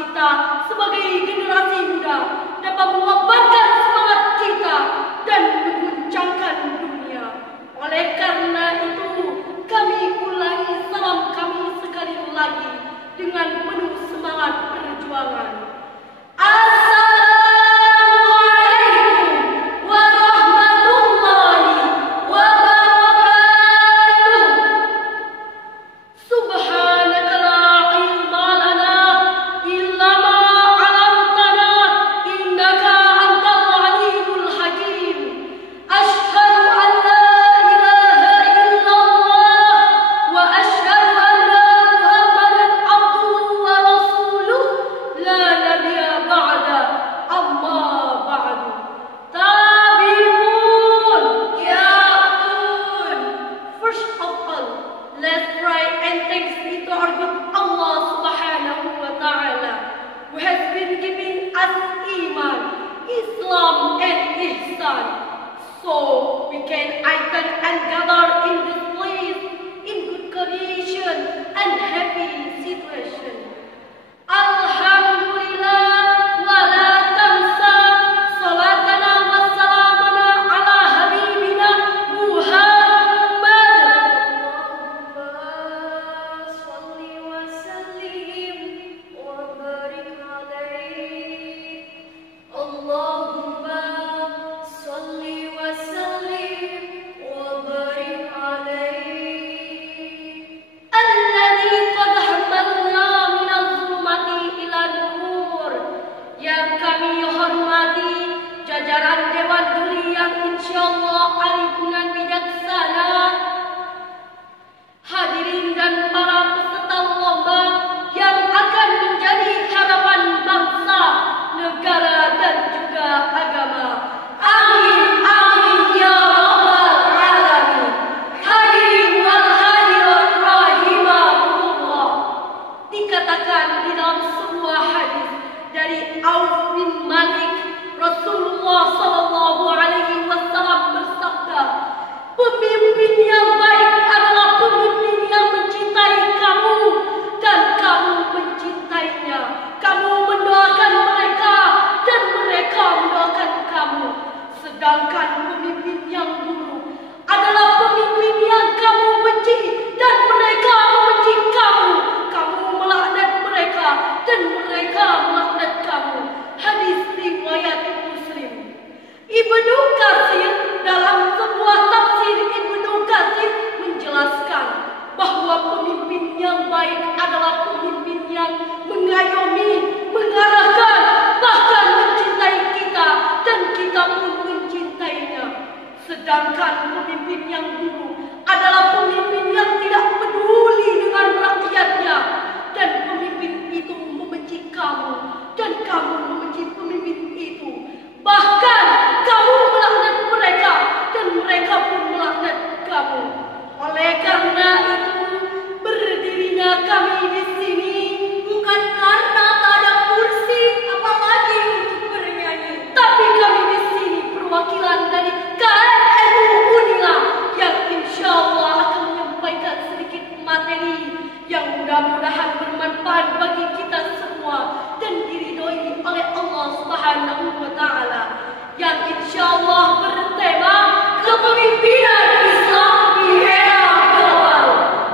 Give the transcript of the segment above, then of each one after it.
kita sebagai generasi muda dapat mengobarkan semangat kita dan mengguncangkan dunia. Oleh karena itu, kami ulangi salam kami sekali lagi dengan penuh semangat perjuangan. So we can icon and gather in this place in good condition and happy situation. Alhamdulillah wa la tamsa salatana wa salamana ala habibina Muhammad. Allahumma salli wa sallim wa barik alaihi. Allahumma salli wa sallim wa barik alaihi. Alladzi qad hamalna min az-zulumati ila nur. Yang kami hormati jajaran Dewan Juri yang insyaallah arif dan bijaksana, hadirin dan para peserta lomba yang akan menjadi harapan bangsa, negara dan juga agama. Amin, amin ya rabbal alamin. Hadirin wal hadirat rahimakumullah. Dikatakan di dalam sebuah hadis dari Auf bin Malik, Rasulullah sallallahu alaihi wasallam bersabda, pemimpin yang baik adalah pemimpin yang mencintai kamu dan kamu mencintainya. Kamu mendoakan mereka dan mereka mendoakan kamu. Sedangkan pemimpin yang buruk adalah pemimpin yang kamu benci dan mereka membenci kamu. Kamu melaknat mereka dan mereka melaknat kamu. Hadis riwayat Muslim. Ibnu Katsir dalam sebuah tafsir Ibnu Katsir menjelaskan bahwa pemimpin yang baik adalah pemimpin yang mengayomi, mengarahkan, bahkan mencintai kita dan kita pun mencintainya. Sedangkan pemimpin yang buruk adalah pemimpin yang tidak peduli dengan rakyatnya dan pemimpin itu membenci kamu dan kamu membenci pemimpin itu. Bahkan kamu melaknat mereka dan mereka pun melaknat kamu. Oleh karena itu, berdirinya kami di sini bukan karena tak ada kursi apalagi untuk bernyanyi, tapi kami di sini perwakilan dari KMU Unila yang insya Allah akan menyampaikan sedikit materi yang mudah-mudahan bermanfaat bagi kita semua dan diridhoi oleh Allah Subhanahu wa Ta'ala, yang insya Allah bertema kepemimpinan Islam di era global.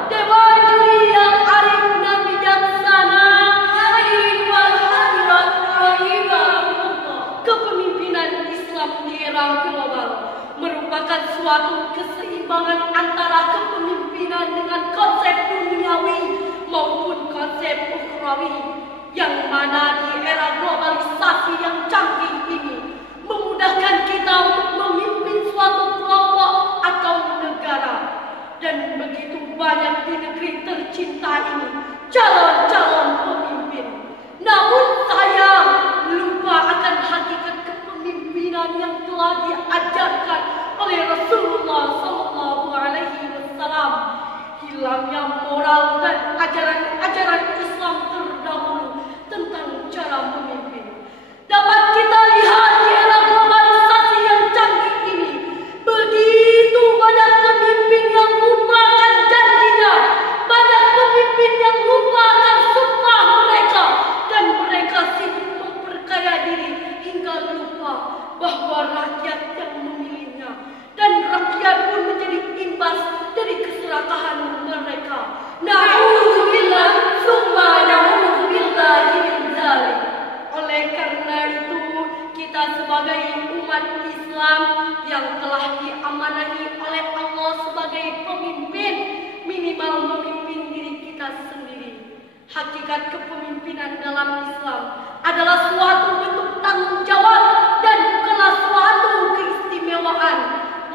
Dewan Juri yang arif dan bijaksana, hadirin wal hadirat rahimakumullah. Kepemimpinan Islam di era global merupakan suatu keseimbangan antara kepemimpinan dengan konsep duniawi maupun konsep ukhrawi, yang mana di era globalisasi yang canggih ini memudahkan kita untuk memimpin suatu kelompok atau negara. Dan begitu banyak di negeri tercinta ini calon-calon pemimpin, namun sayang lupa akan hakikat kepemimpinan yang telah diajarkan oleh Rasulullah sallallahu alaihi wasallam. Hilangnya moral dan ajaran-ajaran Islam terdahulu tentang cara memimpin dapat kita lihat di era globalisasi yang canggih ini. Begitu banyak pemimpin yang lupa akan janjinya, banyak pemimpin yang lupa akan sumpah Hakikat kepemimpinan dalam Islam adalah suatu bentuk tanggung jawab dan bukanlah suatu keistimewaan.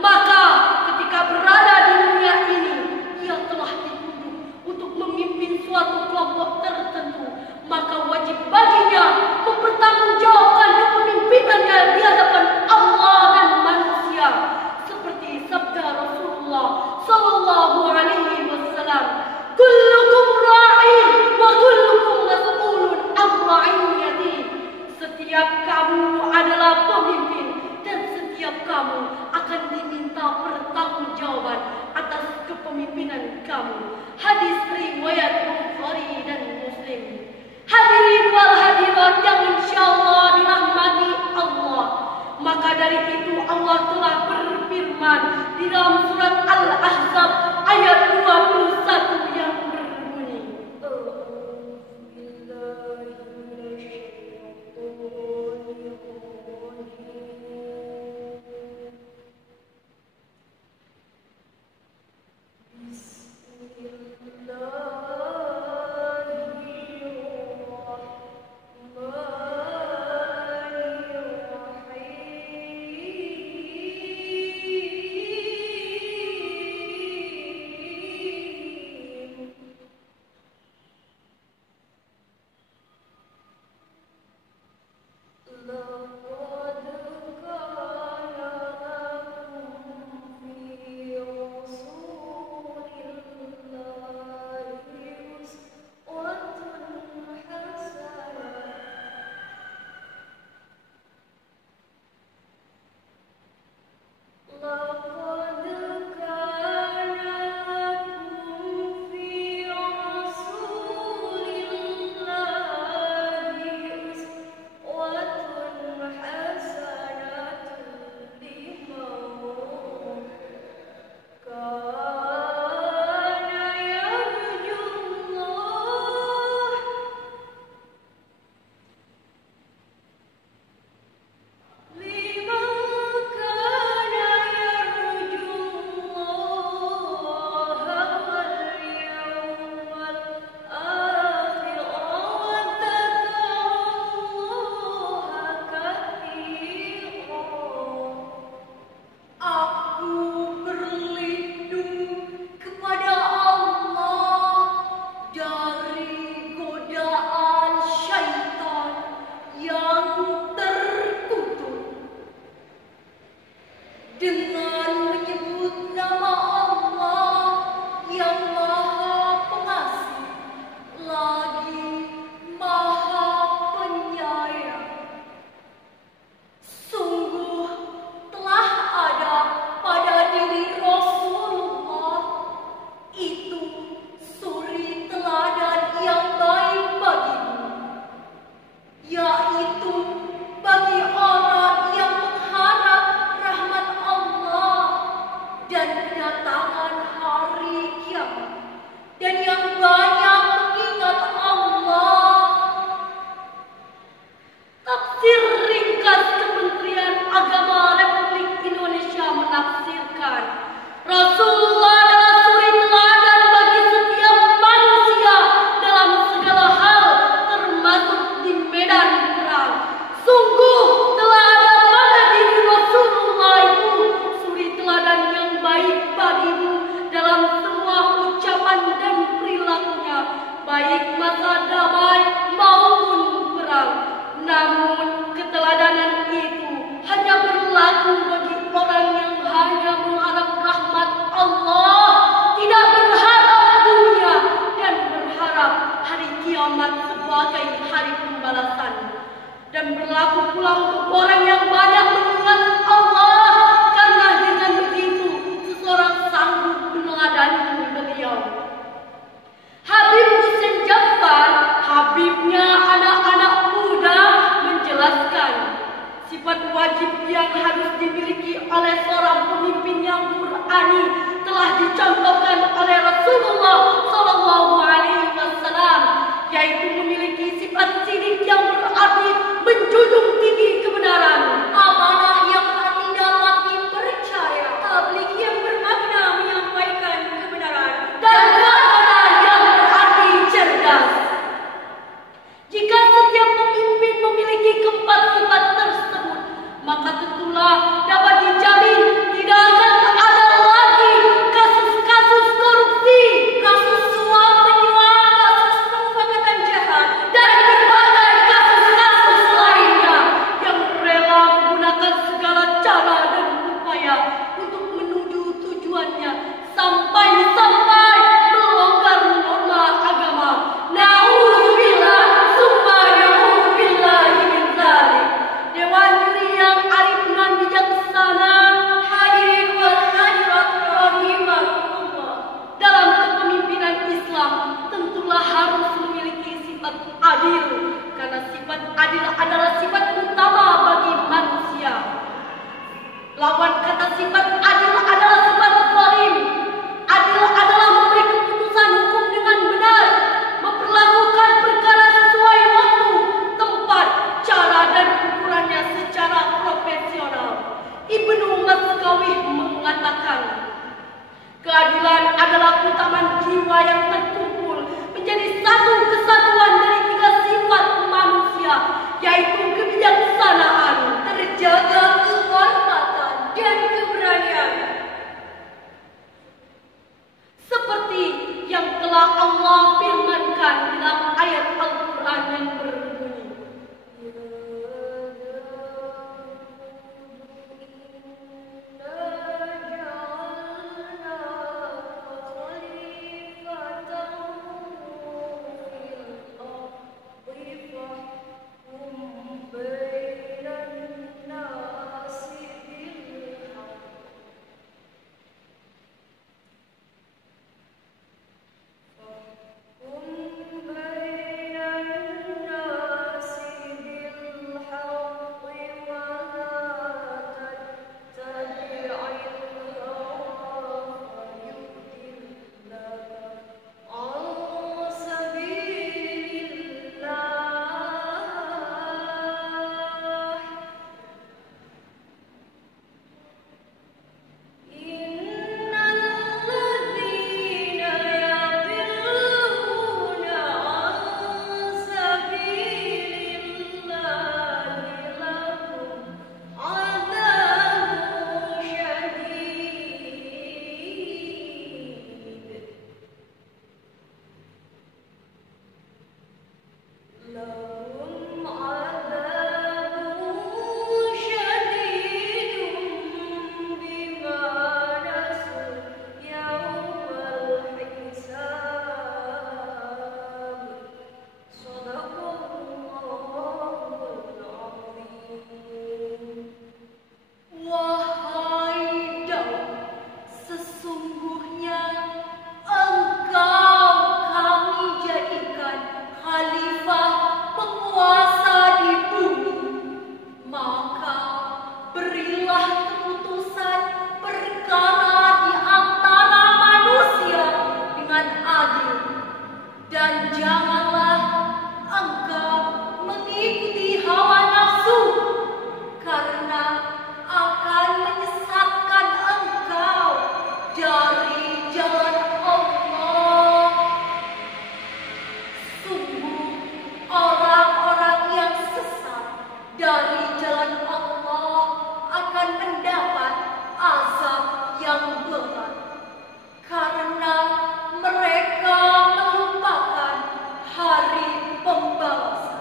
Maka ketika berada di dunia ini, ia telah dituduh untuk memimpin suatu kelompok tertentu. Maka wajib baginya mempertanggungjawabkan kepemimpinannya di hadapan Allah dan manusia. Seperti sabda Rasulullah Sallallahu Alaihi Wasallam, "Kullukum ra'in wa kullukum mas'ulun an ra'iyati." Setiap kamu adalah pemimpin dan setiap kamu akan diminta pertanggungjawaban atas kepemimpinan kamu. Hadis riwayat Bukhari dan Muslim. Hadirin wal hadirat yang insyaallah dirahmati Allah. Maka dari itu Allah telah berfirman di dalam surat Al-Ahzab ayat 21 yang berbunyi, dan berlaku pula untuk orang yang banyak mengingat Allah, karena dengan begitu seseorang sanggup meneladani beliau. Habib Hussein Jafar, habibnya anak-anak muda, menjelaskan sifat wajib yang harus dimiliki oleh seorang pemimpin yang Qur'ani telah dicontohkan oleh Rasulullah Sallallahu Alaihi Wasallam, yaitu memiliki sifat sidik yang berarti menjunjung tinggi kebenaran, amanah yang tak dapat dipercaya, tabligh yang bermakna menyampaikan kebenaran, dan amanah yang berarti cerdas. لهم عذاب شديد بما نسوا يوم الحساب صدق الله العظيم. Wahai Daud, sesungguhnya engkau kami jadikan khalifah penguasa di bumi. Maka berilah keputusan perkara di antara manusia dengan adil. Dan janganlah engkau mengikuti hawa nafsu, karena akan menyesatkan engkau dari jalan Allah. Sungguh orang-orang yang sesat dari jalan Allah akan mendapat azab yang berat, karena mereka melupakan hari pembalasan.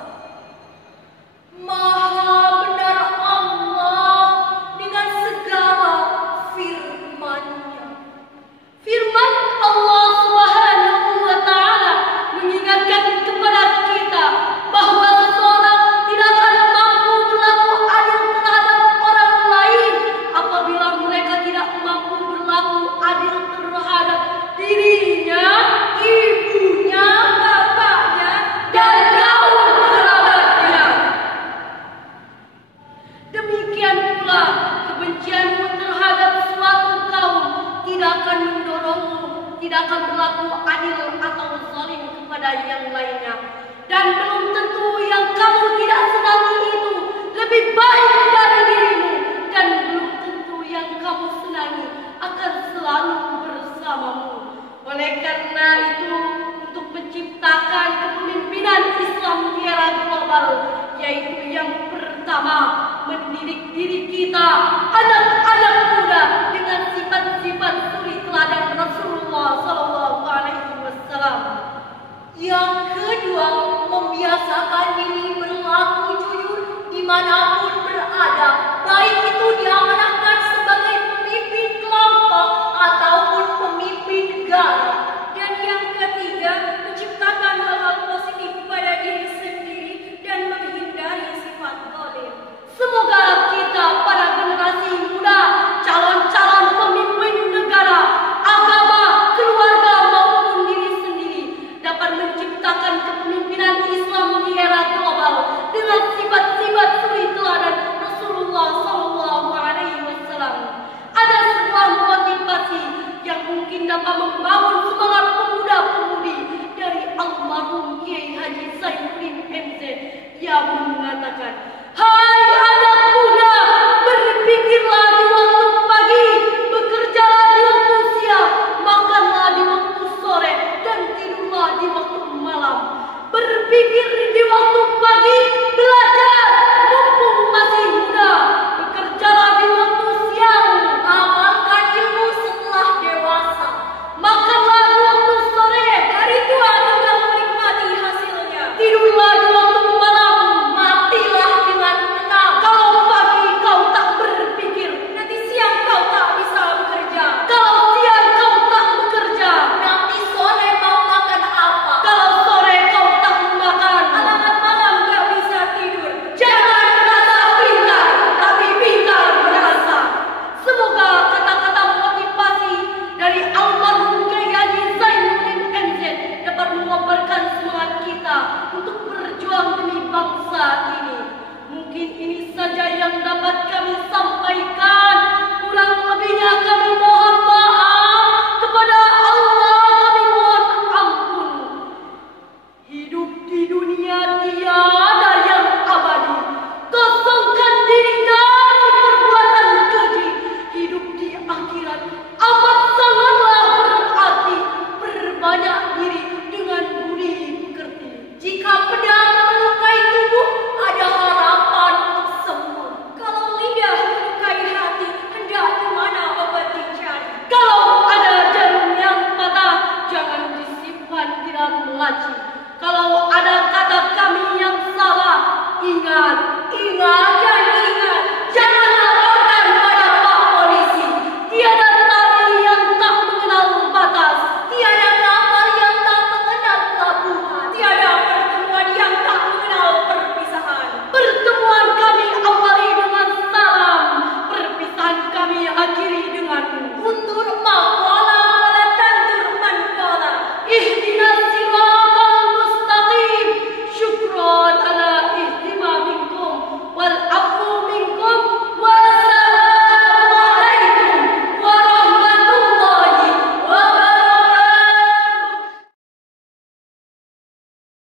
Maha benar Allah dengan segala firman-Nya. Firman Allah Subhanahu wa Ta'ala mengingatkan kepada kita bahwa seseorang tidak akan mampu berlaku adil terhadap orang lain apabila mereka tidak mampu berlaku adil terhadap dirinya, ibunya, bapaknya, dan kaum kerabatnya. Demikian pula kebencianmu terhadap suatu kaum tidak akan mendorongmu, tidak akan berlaku adil atau zalim kepada yang lainnya. Dan belum tentu yang kamu tidak senangi itu lebih baik dari dirimu, dan belum tentu yang kamu senangi akan selalu bersamamu. Oleh karena itu, untuk menciptakan kepemimpinan Islam di era global, yaitu yang pertama, mendidik diri kita, anak-anak muda, dengan sifat-sifat suri teladan Rasulullah SAW. Yang kedua, membiasakan diri berlaku jujur dimanapun berada, baik itu diamanahkan sebagai pemimpin kelompok ataupun pemimpin negara. Dan yang ketiga, menciptakan hal-hal positif pada diri sendiri dan menghindari sifat zalim. Semoga kita para generasi muda, calon-calon pemimpin negara, agama, keluarga maupun diri sendiri dapat menciptakan kepemimpinan Islam di era global dengan sifat-sifat suri teladan Rasulullah SAW. Ada sebuah motivasi yang mungkin dapat membangun semangat pemuda-pemudi dari almarhum Kiai Haji Saifuddin MZ yang mengatakan,